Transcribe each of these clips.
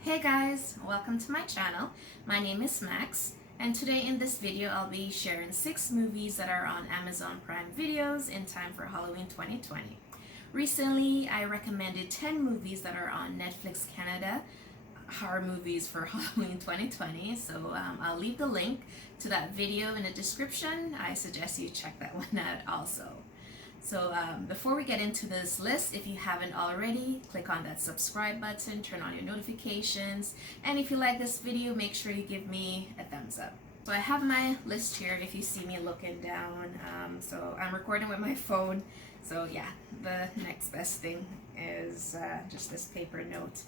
Hey guys, welcome to my channel. My name is Max, and today in this video I'll be sharing 6 movies that are on Amazon Prime Videos in time for Halloween 2020. Recently I recommended 10 movies that are on Netflix Canada, horror movies for Halloween 2020, so I'll leave the link to that video in the description. I suggest you check that one out also. So before we get into this list, if you haven't already, click on that subscribe button, turn on your notifications, and if you like this video, make sure you give me a thumbs up. So I have my list here if you see me looking down. So I'm recording with my phone, so yeah, the next best thing is just this paper note.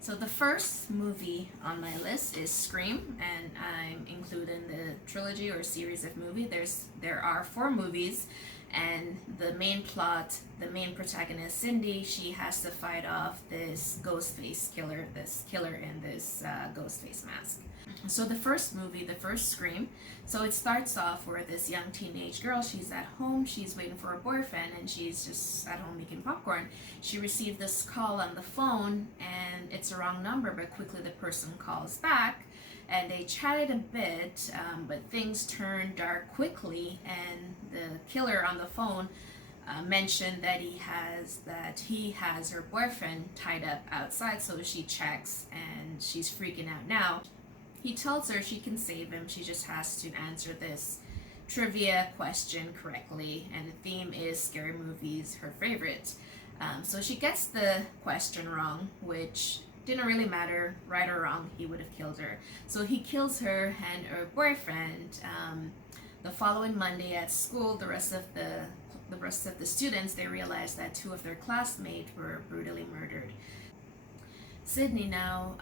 So the first movie on my list is Scream, and I'm including the trilogy or series of movies. There are 4 movies, and the main plot, the main protagonist Cindy, she has to fight off this Ghostface killer, this killer in this Ghostface mask. So the first movie, the first Scream, so it starts off where this young teenage girl, she's at home, she's waiting for a boyfriend, and she's just at home making popcorn. She received this call on the phone, and it's a wrong number, but quickly the person calls back, and they chatted a bit, but things turned dark quickly, and the killer on the phone mentioned that he has her boyfriend tied up outside, so she checks, and she's freaking out now. He tells her she can save him, she just has to answer this trivia question correctly, and the theme is scary movies, her favorite. So she gets the question wrong, which didn't really matter, right or wrong, he would have killed her. So he kills her and her boyfriend. The following Monday at school, the rest of the students, they realized that 2 of their classmates were brutally murdered. Sydney now,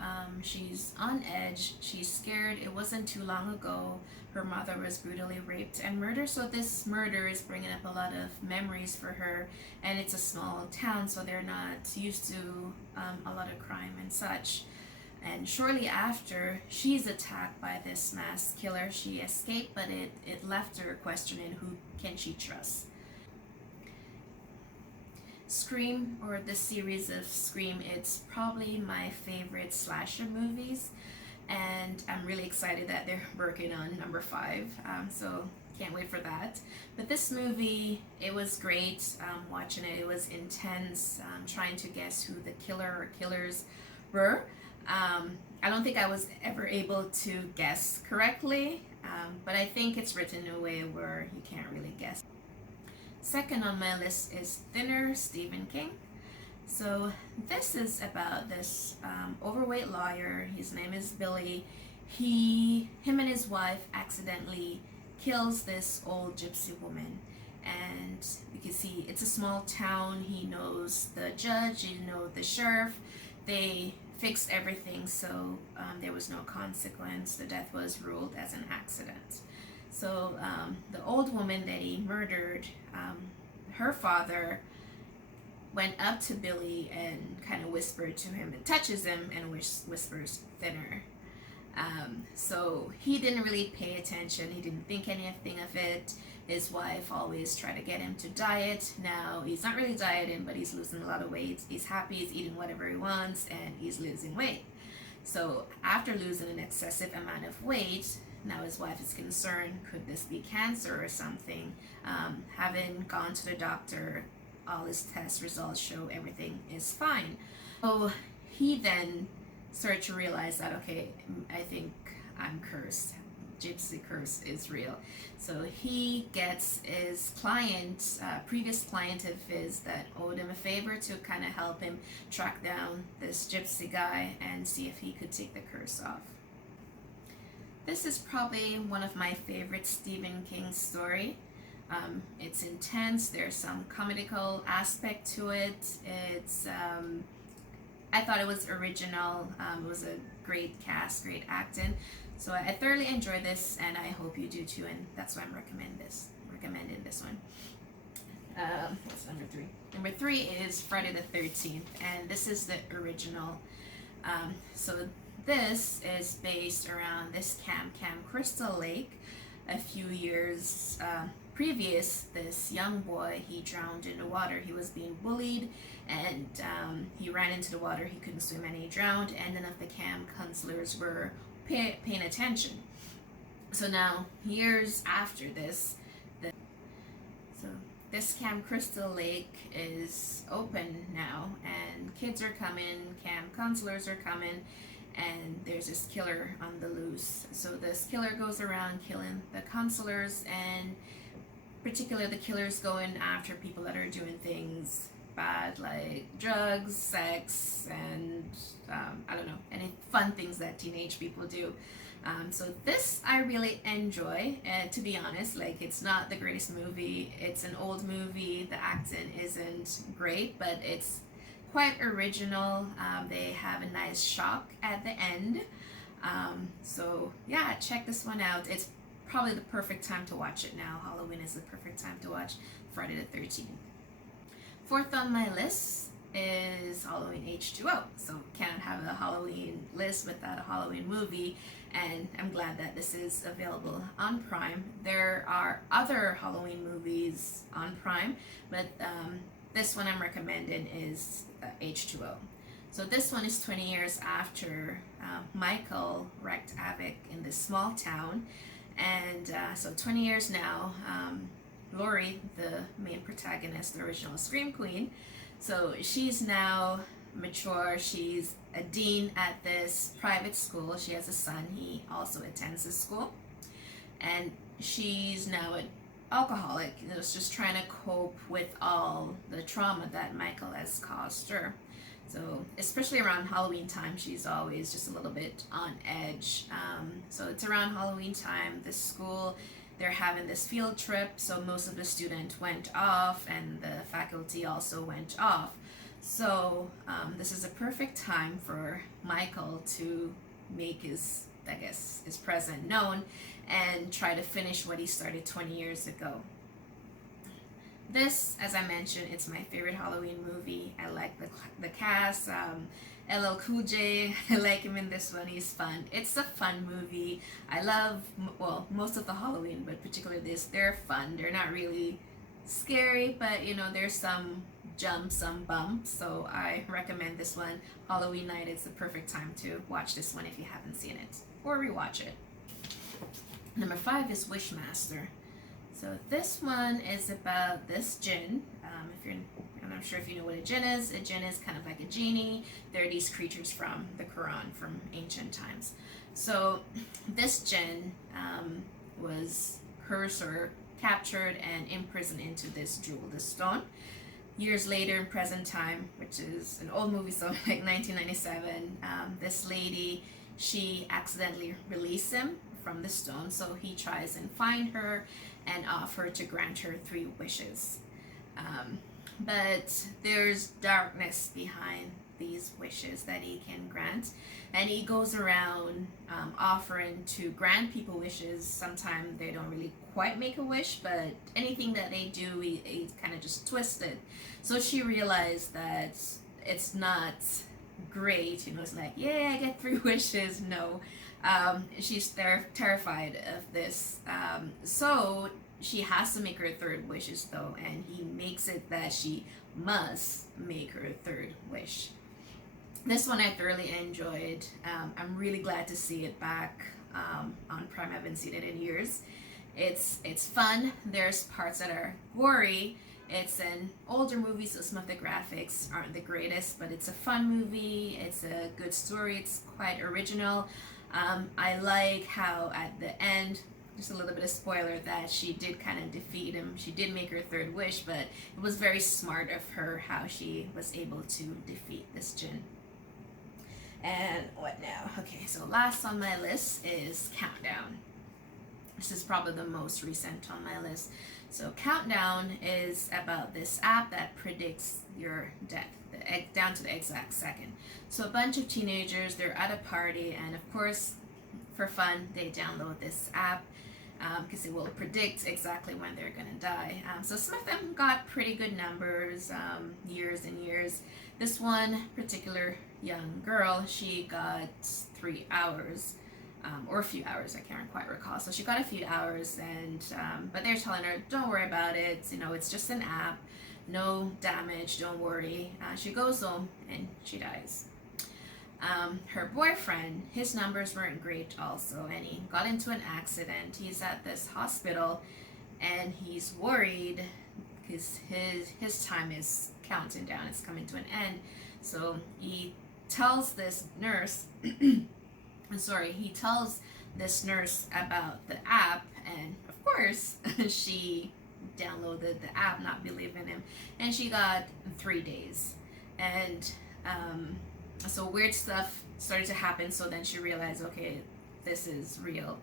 she's on edge, she's scared. It wasn't too long ago her mother was brutally raped and murdered, so this murder is bringing up a lot of memories for her, and it's a small town, so they're not used to a lot of crime and such. And shortly after, she's attacked by this mass killer. She escaped, but it left her questioning who can she trust. Scream, or the series of Scream, it's probably my favorite slasher movies, and I'm really excited that they're working on number 5, so can't wait for that. But this movie, it was great watching it. It was intense, trying to guess who the killer or killers were. I don't think I was ever able to guess correctly, but I think it's written in a way where you can't really guess. Second on my list is Thinner, Stephen King. So this is about this overweight lawyer. His name is Billy. Him and his wife accidentally kills this old gypsy woman, and you can see it's a small town. He knows the judge, he knows the sheriff. They fixed everything, so there was no consequence. The death was ruled as an accident. So the old woman that he murdered, her father went up to Billy and kind of whispered to him and touches him and whispers thinner. So he didn't really pay attention. He didn't think anything of it. His wife always tried to get him to diet. Now he's not really dieting, but he's losing a lot of weight. He's happy, he's eating whatever he wants, and he's losing weight. So after losing an excessive amount of weight, now his wife is concerned, could this be cancer or something? Having gone to the doctor, all his test results show everything is fine. So he then started to realize that, okay, I think I'm cursed. Gypsy curse is real. So he gets his client, previous client of his that owed him a favor, to kind of help him track down this gypsy guy and see if he could take the curse off. This is probably one of my favorite Stephen King story. It's intense. There's some comical aspect to it. I thought it was original. It was a great cast, great acting. So I thoroughly enjoyed this, and I hope you do too. And that's why I'm recommending this one. What's number 3? Number 3 is Friday the 13th, and this is the original. So this is based around this Camp Crystal Lake. A few years previous, this young boy, he drowned in the water. He was being bullied, and he ran into the water. He couldn't swim and he drowned, and none of the camp counselors were paying attention. So now, years after this, so this Camp Crystal Lake is open now, and kids are coming, camp counselors are coming, and there's this killer on the loose. So this killer goes around killing the counselors, and particularly the killer's going after people that are doing things bad, like drugs, sex, and I don't know, any fun things that teenage people do. So this I really enjoy, to be honest. Like, it's not the greatest movie. It's an old movie. The acting isn't great, but it's quite original. They have a nice shock at the end. So yeah, check this one out. It's probably the perfect time to watch it now. Halloween is the perfect time to watch Friday the 13th. Fourth on my list is Halloween H2O. So can't have a Halloween list without a Halloween movie, and I'm glad that this is available on Prime. There are other Halloween movies on Prime, but this one I'm recommending is H2O. So this one is 20 years after Michael wreaked havoc in this small town, and so 20 years now, Laurie, the main protagonist, the original Scream Queen, so she's now mature. She's a dean at this private school. She has a son. He also attends this school. And she's now an alcoholic. Just trying to cope with all the trauma that Michael has caused her. So especially around Halloween time, she's always just a little bit on edge. So it's around Halloween time. The school, they're having this field trip, so most of the students went off, and the faculty also went off. So this is a perfect time for Michael to make his, I guess, his present known and try to finish what he started 20 years ago. This, as I mentioned, it's my favorite Halloween movie. I like the cast. LL Cool J, I like him in this one. He's fun. It's a fun movie. I love, well, most of the Halloween, but particularly this. They're fun. They're not really scary, but you know, there's some jumps, some bumps. So I recommend this one. Halloween night is the perfect time to watch this one if you haven't seen it, or rewatch it. Number 5 is Wishmaster. So this one is about this jinn. I'm not sure if you know what a jinn is. A jinn is kind of like a genie. They're these creatures from the Quran, from ancient times. So this jinn was cursed or captured and imprisoned into this jewel, this stone. Years later, in present time, which is an old movie, so like 1997, this lady, she accidentally released him from the stone. So he tries and find her and offer to grant her 3 wishes. But there's darkness behind these wishes that he can grant, and he goes around offering to grant people wishes. Sometimes they don't really quite make a wish, but anything that they do, he kind of just twists it. So she realized that it's not great, you know. It's like, yeah, I get 3 wishes. No, she's terrified of this. So she has to make her 3rd wishes though, and he makes it that she must make her 3rd wish. This one I thoroughly enjoyed. I'm really glad to see it back on Prime. I haven't seen it in years. It's fun. There's parts that are gory. It's an older movie, so some of the graphics aren't the greatest, but it's a fun movie. It's a good story. It's quite original. I like how at the end, just a little bit of spoiler, that she did kind of defeat him. She did make her 3rd wish, but it was very smart of her how she was able to defeat this jinn. And what now? Okay, so last on my list is Countdown. This is probably the most recent on my list. So Countdown is about this app that predicts your death, down to the exact second. So a bunch of teenagers, they're at a party, and of course, for fun, they download this app because it will predict exactly when they're going to die. So some of them got pretty good numbers, years and years. This one particular young girl, she got 3 hours. or a few hours. I can't quite recall. So she got a few hours, and but they're telling her, don't worry about it. You know, it's just an app, no damage. Don't worry. She goes home and she dies. Her boyfriend, his numbers weren't great also, and he got into an accident. He's at this hospital, and he's worried because his time is counting down. It's coming to an end. So he tells this nurse. He tells this nurse about the app, and of course, she downloaded the app, not believing him, and she got 3 days. And so weird stuff started to happen. So then she realized, okay, this is real,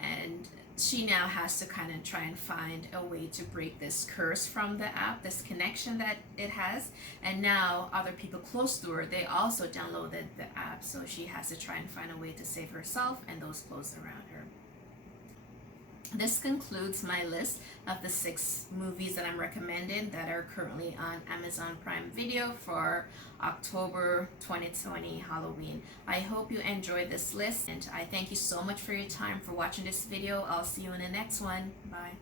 and she now has to kind of try and find a way to break this curse from the app, this connection that it has. And now other people close to her, they also downloaded the app, so she has to try and find a way to save herself and those close around her. This concludes my list of the 6 movies that I'm recommending that are currently on Amazon Prime Video for October 2020 Halloween. I hope you enjoyed this list, and I thank you so much for your time for watching this video. I'll see you in the next one. Bye.